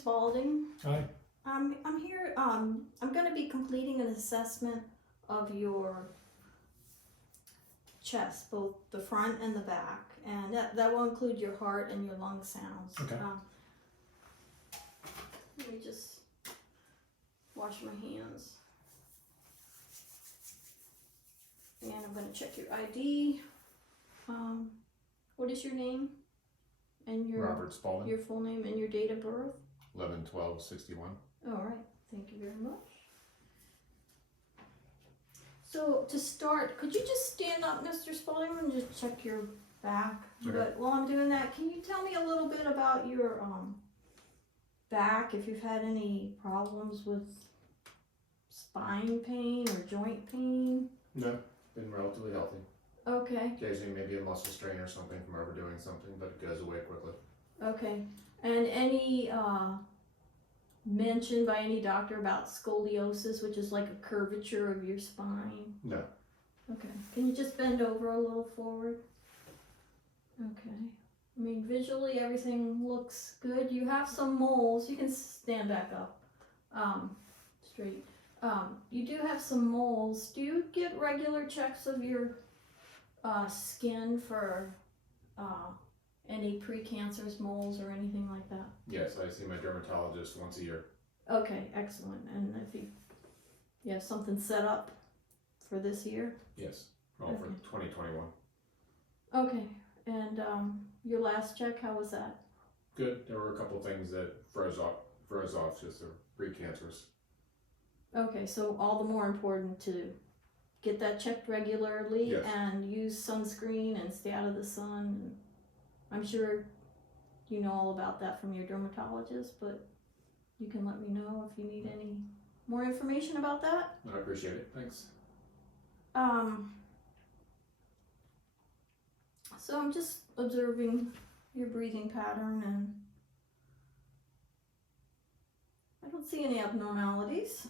Spalding. Hi. I'm here. I'm going to be completing an assessment of your chest, both the front and the back, and that will include your heart and your lung sounds. Okay. Let me just wash my hands, and I'm going to check your ID. What is your name? And your Robert Spalding. Your full name and your date of birth. 11/12/61. All right, thank you very much. So to start, could you just stand up, Mr. Spalding, and just check your back? Okay. But while I'm doing that, can you tell me a little bit about your back, if you've had any problems with spine pain or joint pain? No, been relatively healthy. Okay, Occasionally maybe a muscle strain or something from overdoing something, but it goes away quickly. okay. And any mention by any doctor about scoliosis, which is like a curvature of your spine? No. Okay, can you just bend over a little forward? Okay, I mean visually everything looks good. You have some moles, you can stand back up, straight. You do have some moles. Do you get regular checks of your skin for any precancerous moles or anything like that? Yes, I see my dermatologist once a year. Okay, excellent. And if you have something set up for this year? Yes. Well, for 2021. Okay, and your last check, how was that? Good. There were a couple things that froze off just the precancers. Okay, so all the more important to get that checked regularly. Yes. And use sunscreen and stay out of the sun. I'm sure you know all about that from your dermatologist, but you can let me know if you need any more information about that. I appreciate it. Thanks. So I'm just observing your breathing pattern, and I don't see any abnormalities.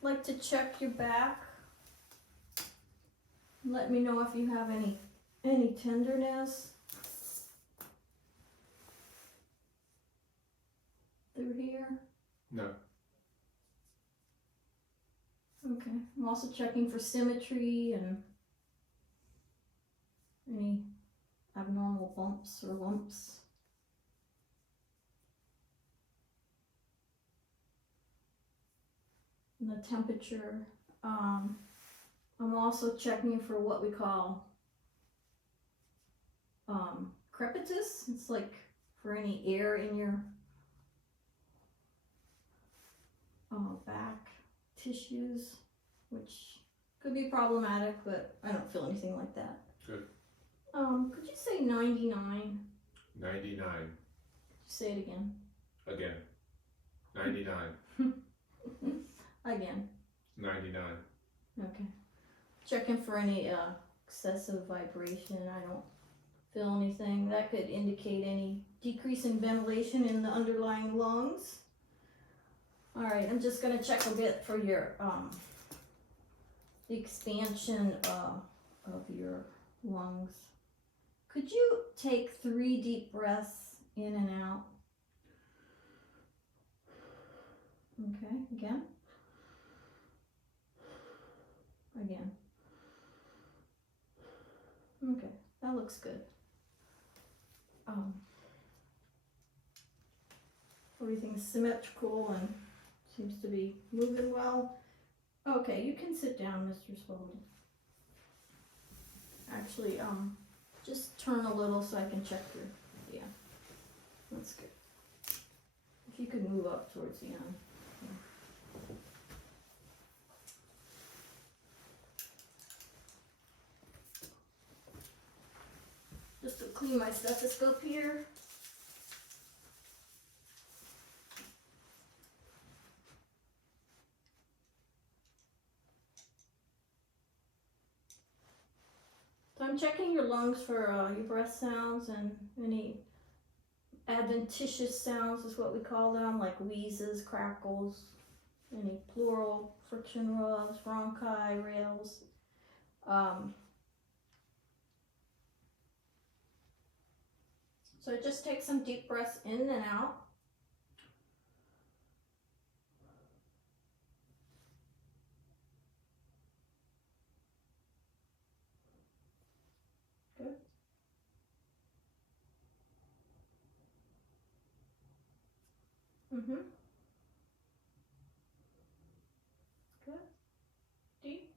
Like to check your back. Let me know if you have any tenderness through here. No. Okay. I'm also checking for symmetry and any abnormal bumps or lumps. And the temperature. I'm also checking for what we call crepitus. It's like for any air in your back tissues, which could be problematic, but I don't feel anything like that. Good. Could you say 99? 99. Say it again. Again. 99. Again. 99. Okay. Checking for any excessive vibration. I don't feel anything. That could indicate any decrease in ventilation in the underlying lungs. Alright, I'm just going to check a bit for your the expansion of your lungs. Could you take 3 deep breaths in and out? Okay, again. Again. Okay, that looks good. Everything's symmetrical and seems to be moving well. Okay, you can sit down, Mr. Spalding. Actually, just turn a little so I can check your, yeah, that's good. If you could move up towards the end. Yeah. Just to clean my stethoscope here. So I'm checking your lungs for your breath sounds and any adventitious sounds is what we call them, like wheezes, crackles, any pleural friction rubs, bronchi, rales. So just take some deep breaths in and out. Mm-hmm. Good. Deep.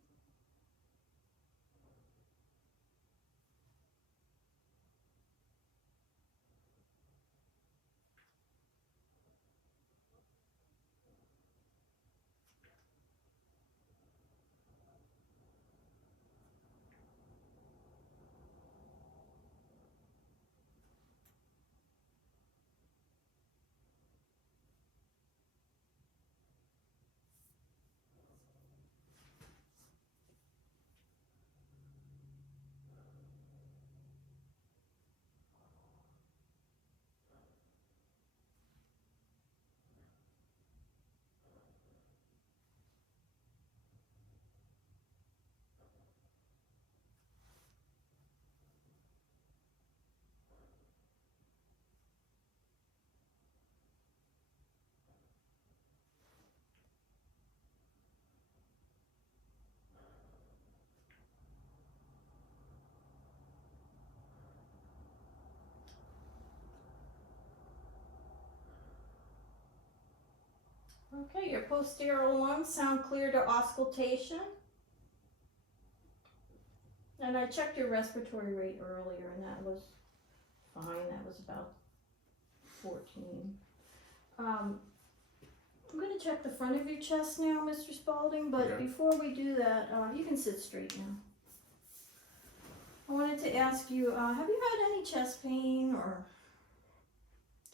Okay, your posterior lungs sound clear to auscultation. And I checked your respiratory rate earlier and that was fine. That was about 14. I'm going to check the front of your chest now, Mr. Spaulding, but Okay. before we do that, you can sit straight now. I wanted to ask you, have you had any chest pain or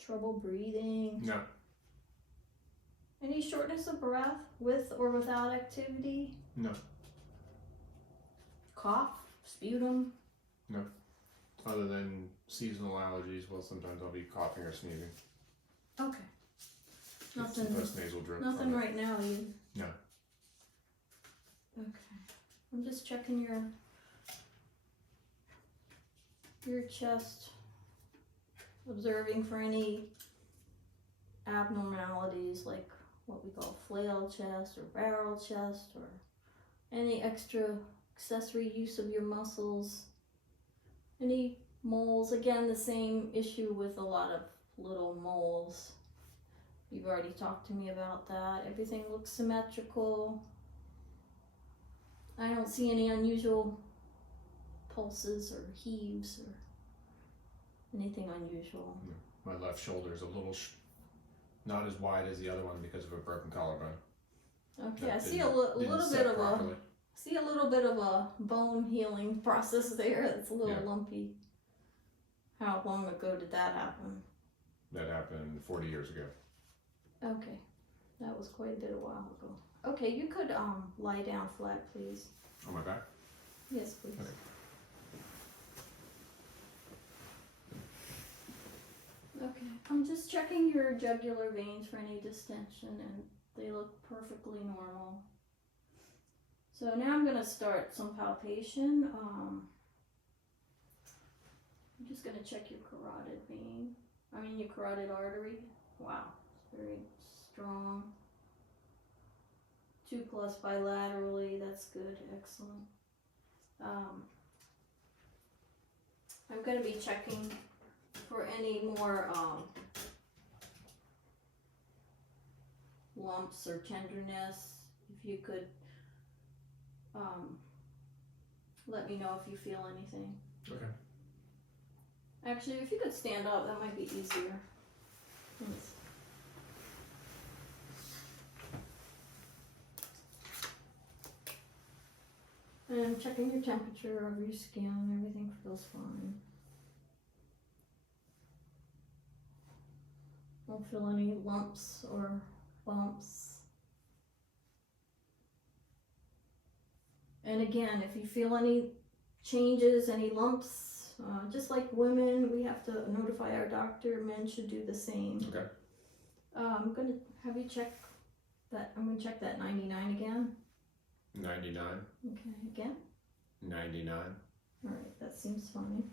trouble breathing? No. Any shortness of breath with or without activity? No. Cough? Sputum? No. Other than seasonal allergies, well, sometimes I'll be coughing or sneezing. Okay. Nothing. Less nasal drip. Nothing right now, you? No. Okay. I'm just checking your chest, observing for any abnormalities like what we call flail chest or barrel chest or any extra accessory use of your muscles. Any moles? Again, the same issue with a lot of little moles. You've already talked to me about that. Everything looks symmetrical. I don't see any unusual pulses or heaves or anything unusual. My left shoulder is a little not as wide as the other one because of a broken collarbone. Okay, That I see a didn't little set bit of properly. a little bit of a bone healing process there. It's a little Yeah. lumpy. How long ago did that happen? That happened 40 years ago. Okay, that was quite a bit a while ago. Okay, you could lie down flat, please. On my back? Yes, please. Okay. Okay, I'm just checking your jugular veins for any distension and they look perfectly normal. So now I'm going to start some palpation. I'm just going to check your carotid vein. Your carotid artery. Wow, it's very strong. 2+ bilaterally, that's good, excellent. I'm going to be checking for any more lumps or tenderness. If you could let me know if you feel anything. Okay. Actually, if you could stand up, that might be easier. Thanks. And I'm checking your temperature of your skin. Everything feels fine. Don't feel any lumps or bumps. And again, if you feel any changes, any lumps, just like women, we have to notify our doctor. Men should do the same. Okay. I'm going to have you check that. I'm going to check that 99 again. 99. Okay, again. 99. All right, that seems fine.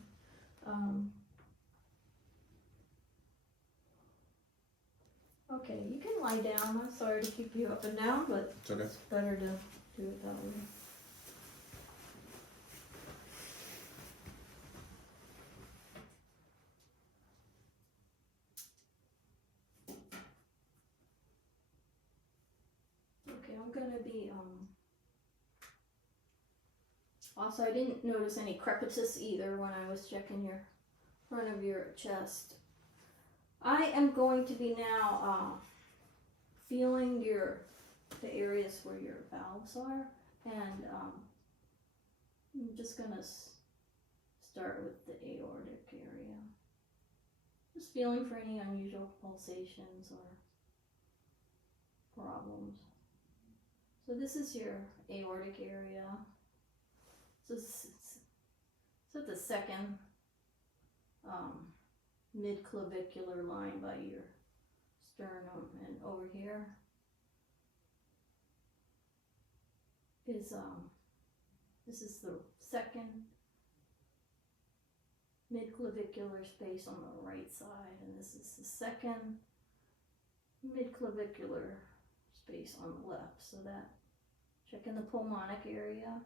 Okay, you can lie down. I'm sorry to keep you up and down, but It's okay. it's better to do it that way. Okay, I'm gonna be, also I didn't notice any crepitus either when I was checking your front of your chest. I am going to be now, feeling the areas where your valves are, and, I'm just gonna start with the aortic area. Just feeling for any unusual pulsations or problems. So this is your aortic area. So it's at the second mid-clavicular line by your sternum, and over here is this is the second mid-clavicular space on the right side, and this is the second mid-clavicular space on the left. So that, checking the pulmonic area,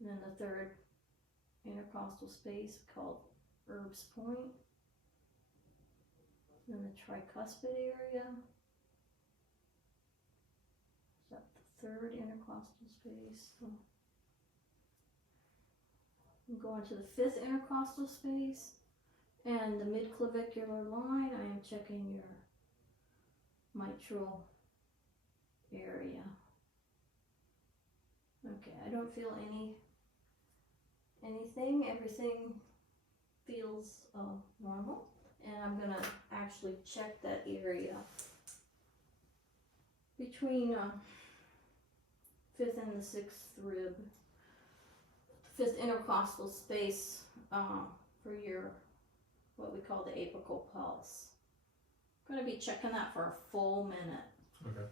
and then the third intercostal space called Erb's Point, then the tricuspid area, is that the third intercostal space? So I'm going to the fifth intercostal space, and the mid-clavicular line, I am checking your mitral area. Okay, I don't feel anything, everything feels normal, and I'm gonna actually check that area between fifth and the sixth rib, fifth intercostal space, for your, what we call the apical pulse. I'm gonna be checking that for a full minute. Okay.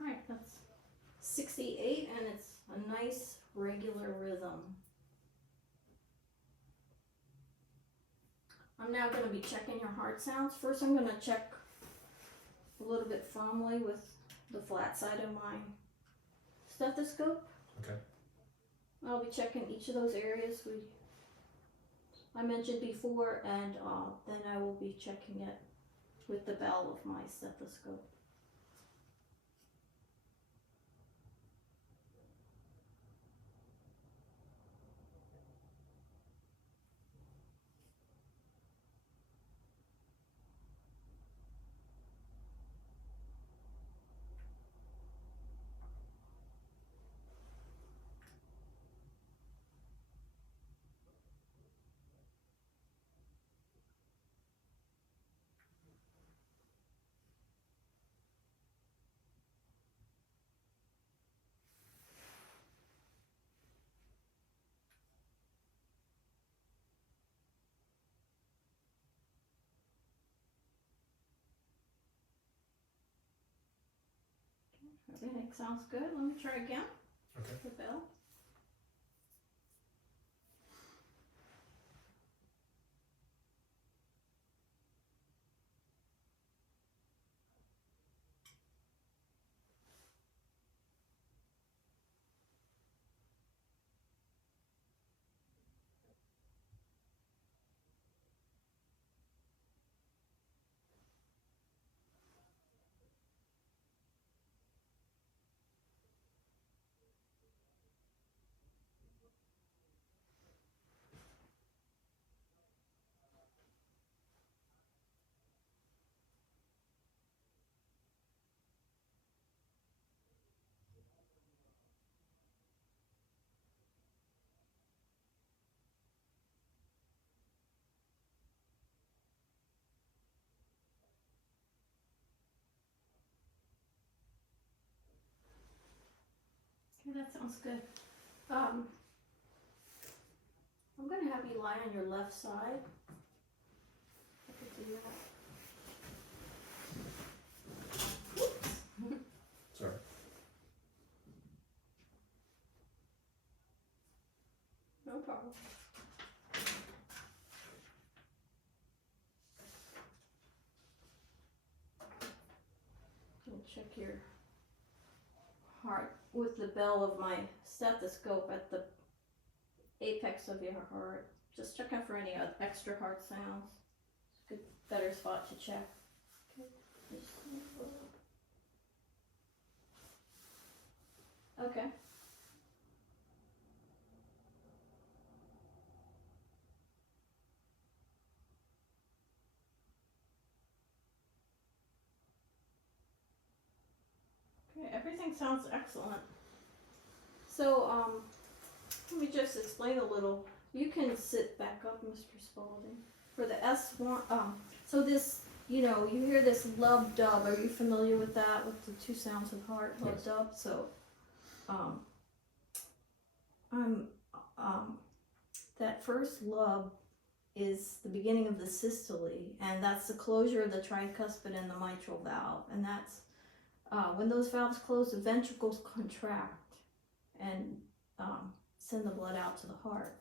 Alright, that's 68, and it's a nice regular rhythm. I'm now going to be checking your heart sounds. First I'm going to check a little bit firmly with the flat side of my stethoscope. Okay. I'll be checking each of those areas I mentioned before, and then I will be checking it with the bell of my stethoscope. Everything sounds good. Let me try again. Okay. The bell. that sounds good. I'm gonna have you lie on your left side. I could do that. Sorry. No problem. We'll check your heart with the bell of my stethoscope at the apex of your heart. Just checking for any extra heart sounds. It's a good, better spot to check. Okay. Okay. Okay, everything sounds excellent. So, let me just explain a little. You can sit back up, Mr. Spaulding. For the S1, so this, you know, you hear this lub dub. Are you familiar with that? With the two sounds of heart, lub Yes. dub? So, that first lub is the beginning of the systole, and that's the closure of the tricuspid and the mitral valve, and that's when those valves close, the ventricles contract and send the blood out to the heart.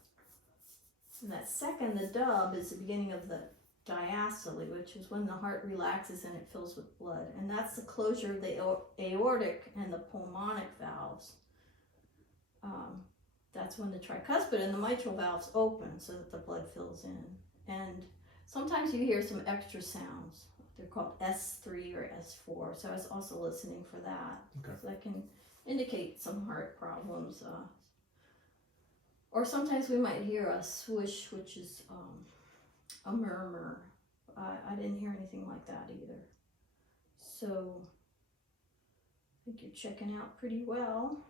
And that second, the dub, is the beginning of the diastole, which is when the heart relaxes and it fills with blood. And that's the closure of the aortic and the pulmonic valves. That's when the tricuspid and the mitral valves open so that the blood fills in. And sometimes you hear some extra sounds. They're called S3 or S4. So I was also listening for that. Okay. So that can indicate some heart problems. Or sometimes we might hear a swoosh, which is a murmur. I didn't hear anything like that either. So I think you're checking out pretty well.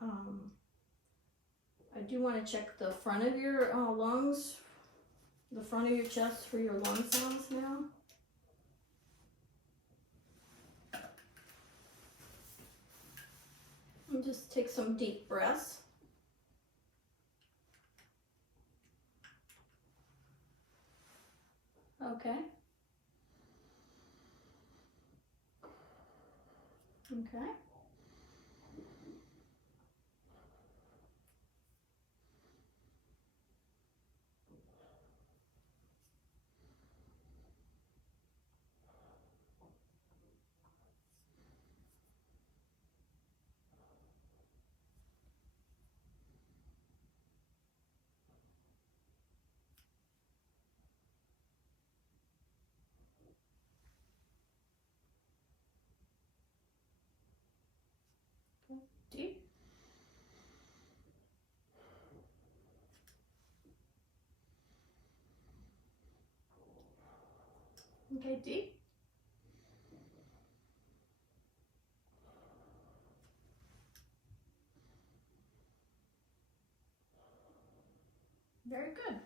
I do want to check the front of your lungs, the front of your chest for your lung sounds now. And just take some deep breaths. Okay. Okay. Deep. Okay, deep. Very good.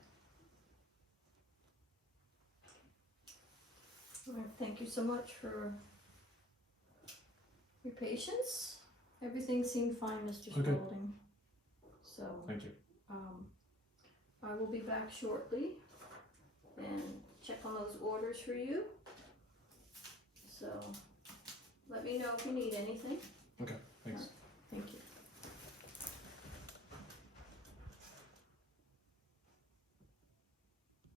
All right, thank you so much for your patience. Everything seemed fine, Mr. Okay. Spaulding. So, Thank you. I will be back shortly and check on those orders for you. So, let me know if you need anything. Okay, thanks.